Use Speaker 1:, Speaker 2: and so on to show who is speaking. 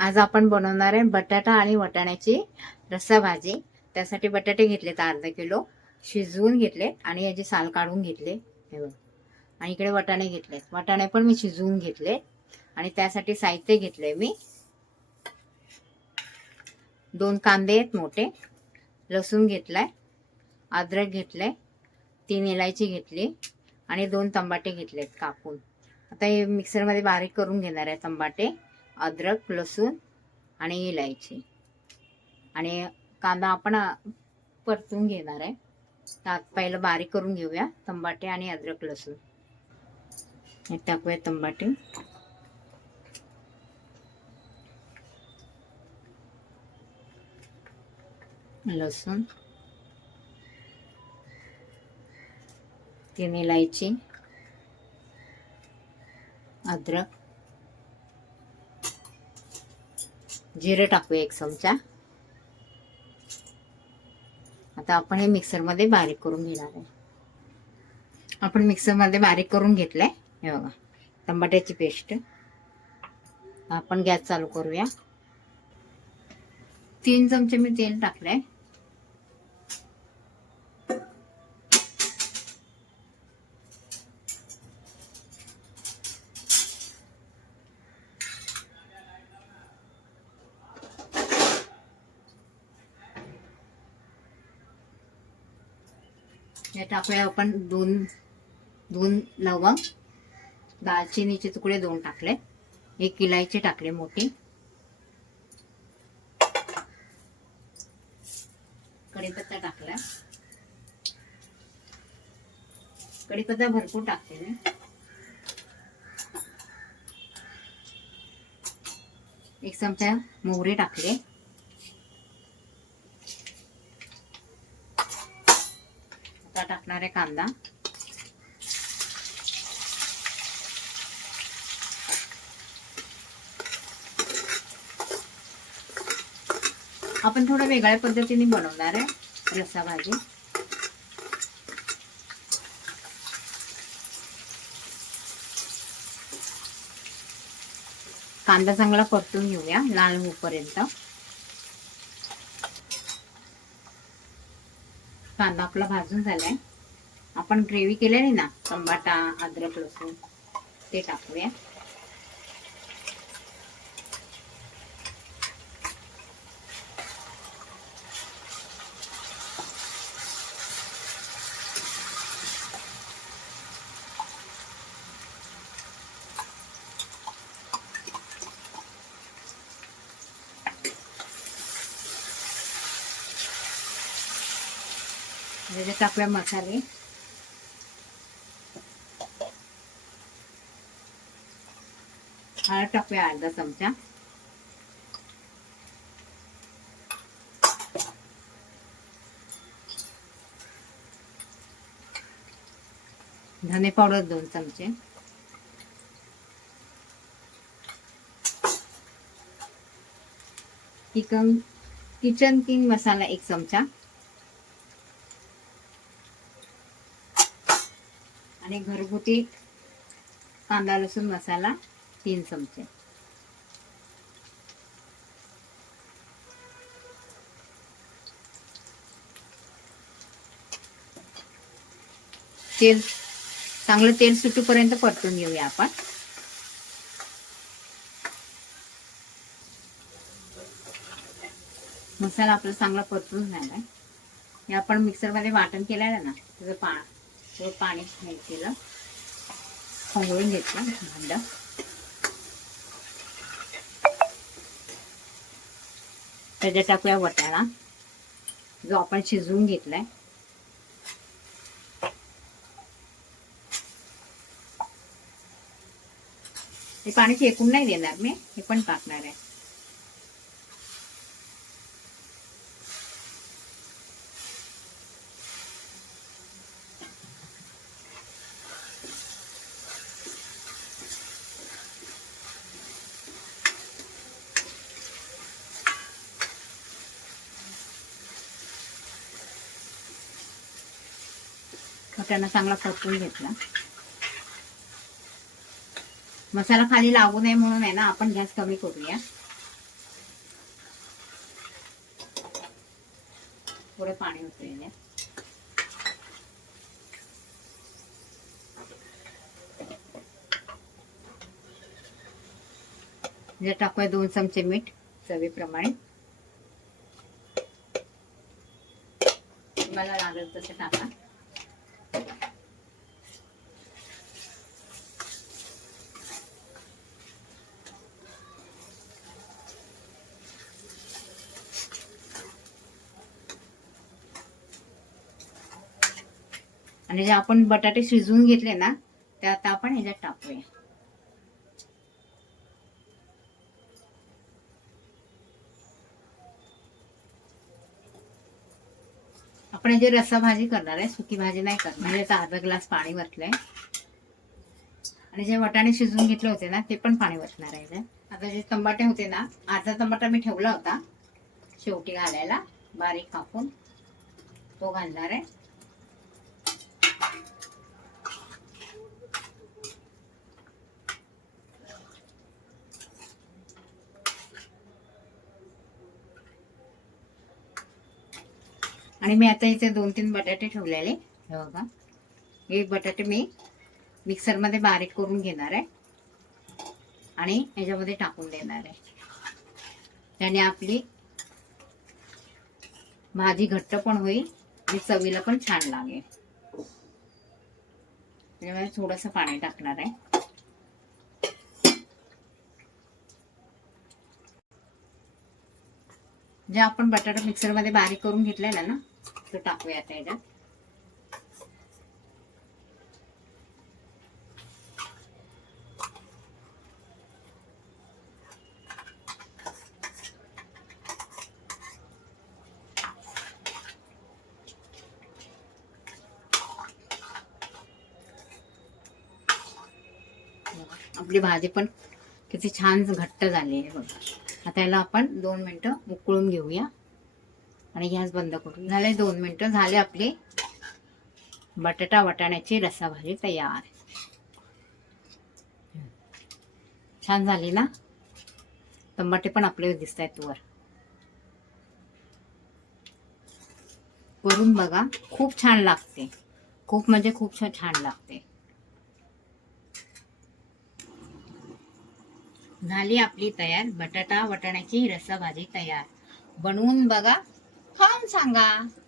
Speaker 1: आज आपण बनवणार आहे बटाटा आणि वाटाण्याची रस्सा भाजी त्यासाठी बटाटे घेतलेत अर्धा किलो शिजवून घेतले आणि याची साल काढून घेतले. हे बघ. आणि इकडे वटाणे घेतले वाटाणे पण मी शिजवून घेतले. आणि त्यासाठी साहित्य घेतले मी. दोन कांदे आहेत मोठे. लसूण घेतलाय अद्रक घेतलंय तीन इलायची घेतली आणि दोन तंबाटे घेतलेत कापून. आता हे मिक्सरमध्ये बारीक करून घेणार आहे तंबाटे. अद्रक लसूण आणि इलायची. आणि कांदा आपण परतून घेणार आहे. त्यात पहिलं बारीक करून घेऊया तंबाटे आणि अद्रक लसूण. हे टाकूया तंबाटे. लसूण. तीन इलायची. अद्रक. जिरं टाकूया एक चमचा. आता आपण हे मिक्सरमध्ये बारीक करून घेणार आहे. आपण मिक्सरमध्ये बारीक करून घेतलंय. हे बघा टमाट्याची पेस्ट. आपण गॅस चालू करूया. तीन चमचे मी तेल टाकलंय. हे टाकूया. आपण दोन दोन लवंग दालचिनीचे तुकडे दोन टाकले. एक इलायची टाकले मोठी. कढीपत्ता टाकला. कढीपत्ता भरपूर टाकते मी. एक चमचा मोहरी टाकले आता टाकणार आहे कांदा. आपण थोडं वेगळ्या पद्धतीने बनवणार आहे रसा भाजी कांदा चांगला परतून घेऊया लाल होईपर्यंत कांदा आपला भाजून झालाय. आपण ग्रेव्ही केलेली ना टमाटा अद्रक लसूण ते टाकूया. त्याच्यात टाकूया मसाले. हळद टाकूया अर्धा चमचा. धने पावडर दोन चमचे. किकन किचन किंग मसाला एक चमचा. आणि घरगुती कांदा लसूण मसाला. तीन चमचे. तेल चांगलं तेल सुटूपर्यंत परतून घेऊया आपण. मसाला आपला चांगला परतून झालाय. हे आपण मिक्सरमध्ये वाटण केलेलं आहे ना त्याचं पा थोडं पाणी केलं. खवळून घेतलं भांडं. त्याच्यात टाकूया वटाणा. जो आपण शिजवून घेतलाय. हे पाणी एकूण नाही देणार मी हे पण टाकणार आहे. त्यांना चांगला परतून घेतला. मसाला खाली लागू नये म्हणून आहे ना आपण गॅस कमी करूया. थोडं पाणी उतरूया म्हणजे टाकूया दोन चमचे मीठ चवीप्रमाणे. तुम्हाला लागेल तसे टाका. आणि जे आपण बटाटे शिजवून घेतले ना ते आता आपण ह्याच्यात टाकूया. आपण जे रस्सा भाजी करणार आहे सुकी भाजी नाही करणार म्हणजे आता अर्धा ग्लास पाणी वरतलंय. आणि जे वाटाणे शिजवून घेतले होते ना ते पण पाणी वतणार आहे आता जे टमाटे होते ना अर्धा टमाटा मी ठेवला होता शेवटी घालायला बारीक कापून. तो घालणार आहे. आणि मी आता इथे दोन तीन बटाटे ठेवलेले. हे बघा. हे बटाटे मी मिक्सरमध्ये बारीक करून घेणार आहे. आणि याच्यामध्ये टाकून देणार आहे. त्याने आपली भाजी घट्ट पण होईल आणि चवीला पण छान लागेल. त्याच्यामध्ये थोडंसं पाणी टाकणार आहे. जे आपण बटाटा मिक्सरमध्ये बारीक करून घेतलेला ना तो टाकूया आता याच्यात आपली भाजी पण किती छान घट्ट झाली आहे बघा. आता याला आपण दोन मिनटं उकळून घेऊया. आणि गॅस बंद करू झाले दोन मिनटं झाले आपले बटाटा वाटाण्याची रस्सा भाजी तयार. छान झाली ना? टमाटे पण आपले दिसत आहेत वर. वरून बघा खूप छान लागते. खूप म्हणजे खूप छान छान लागते. झाली आपली तयार बटाटा वटाण्याची रस्सा भाजी तयार. बनवून बघा 好ァ啊。